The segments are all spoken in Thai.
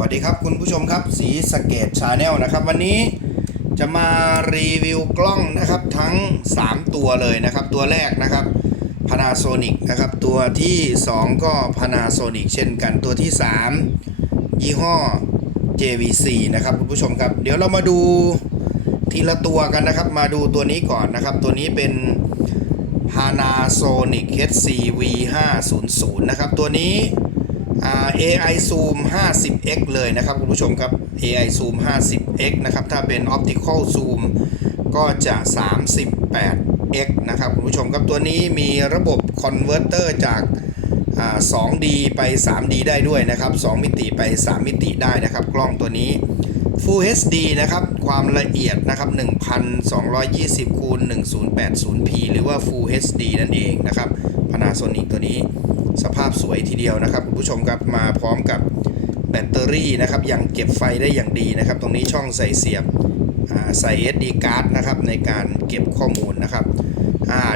วัสดีครับคุณผู้ชมครับสีสเกตชาแนลนะครับวันนี้จะมารีวิวกล้องนะครับทั้ง 3 ตัวเลยนะครับ ตัวแรกนะครับ Panasonic นะครับ ตัวที่ 2 ก็ Panasonic เช่นกันตัวที่ 3 ยี่ห้อ JVC นะครับคุณผู้ชมครับ เดี๋ยวเรามาดูทีละตัวกันนะครับ มาดูตัวนี้ก่อนนะครับ ตัวนี้เป็น Panasonic HCV 500นะครับตัวนี้ AI zoom 50x เลยนะครับคุณผู้ชมครับ AI zoom 50x นะครับถ้าเป็น optical zoom ก็จะ 38x นะครับคุณผู้ชมครับตัวนี้มีระบบ converter จากอ่า 2D ไป 3D ได้ด้วยนะครับ 2 มิติไป 3 มิติได้นะครับ กล้องตัวนี้ Full HD นะครับ ความละเอียดนะครับ 1220คูณ 1080p หรือว่า Full HD นั่นเองนะครับ Panasonic ตัวนี้ สภาพสวยทีเดียวนะครับ คุณผู้ชมครับมาพร้อมกับแบตเตอรี่นะครับ ยังเก็บไฟได้อย่างดีนะครับ ตรงนี้ช่องใส่เสียบอ่าใส่ SD card นะครับในการเก็บข้อมูลนะครับ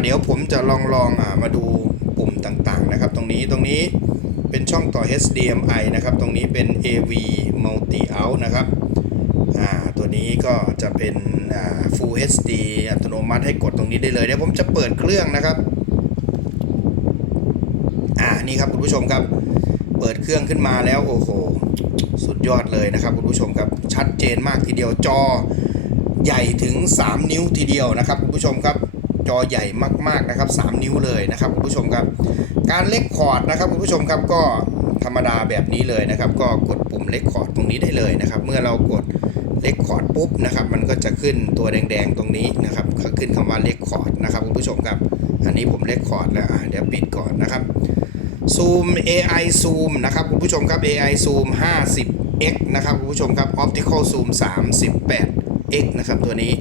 เดี๋ยวผมจะลองลองอมาดูปุ่มต่างๆนะครับ ตรงนี้ตรงนี้เป็นช่องต่อ HDMI นะครับ ตรงนี้เป็น AV Multi Out นะครับตัวนี้ก็จะเป็น Full HD อัตโนมัติให้กดตรงนี้ได้เลยเดี๋ยวผมจะเปิดเครื่องนะครับ นี่ครับคุณผู้ชมครับ เปิดเครื่องขึ้นมาแล้วโอ้โหสุดยอดเลยนะครับคุณผู้ชมครับชัดเจนมากทีเดียวจอใหญ่ถึง 3 นิ้วทีเดียวนะครับคุณผู้ชมครับจอใหญ่มากๆนะครับ 3 นิ้วเลยนะครับคุณผู้ชมครับ การเล็กคอร์ดนะครับคุณผู้ชมครับก็ธรรมดาแบบนี้เลยนะครับ ก็กดปุ่มเล็กคอร์ดตรงนี้ได้เลยนะครับ เมื่อเรากดเล็กคอร์ดปุ๊บนะครับ มันก็จะขึ้นตัวแดงๆตรงนี้นะครับขึ้นคำว่าเล็กคอร์ดนะครับคุณผู้ชมครับ อันนี้ผมเล็กคอร์ดแล้วเดี๋ยวปิดก่อนนะครับ ซูม AI Zoom นะครับคุณผู้ชมครับ AI Zoom 50x นะครับคุณผู้ชมครับ Optical Zoom 38x นะครับตัวนี้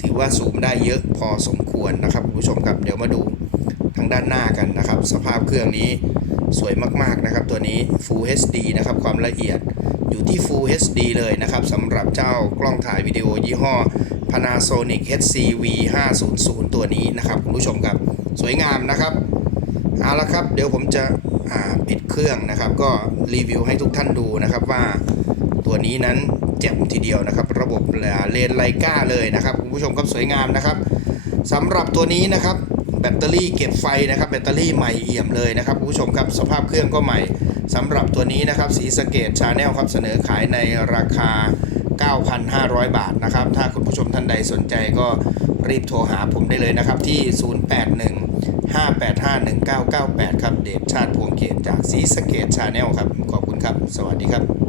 ถือว่าซูมได้เยอะพอสมควรนะครับคุณผู้ชมครับเดี๋ยวมาดูทางด้านหน้ากันนะครับ สภาพเครื่องนี้สวยมากๆนะครับตัวนี้ Full HD นะครับความละเอียดอยู่ที่ Full HD เลยนะครับสำหรับเจ้ากล้องถ่ายวิดีโอยี่ห้อ Panasonic HCV 500ตัวนี้นะครับคุณผู้ชมครับ สวยงามนะครับ เอาละครับ เดี๋ยวผมจะปิดเครื่องนะครับ ก็รีวิวให้ทุกท่านดูนะครับว่าตัวนี้นั้นแจ่มทีเดียวนะครับ ระบบเลนไลกาเลยนะครับคุณผู้ชมครับสวยงามนะครับสำหรับตัวนี้นะครับ แบตเตอรี่เก็บไฟนะครับแบตเตอรี่ใหม่เอี่ยมเลยนะครับคุณผู้ชมครับสภาพเครื่องก็ใหม่สำหรับตัวนี้นะครับสีสเกตชาแนลครับเสนอขายในราคา 9,500 บาทนะครับถ้าคุณผู้ชมท่านใดสนใจก็รีบโทรหาผมได้เลยนะครับที่ 081 5851998 ครับเดชชาติพวงเกตจากสีสเกตชาแนลครับ ขอบคุณครับ สวัสดีครับ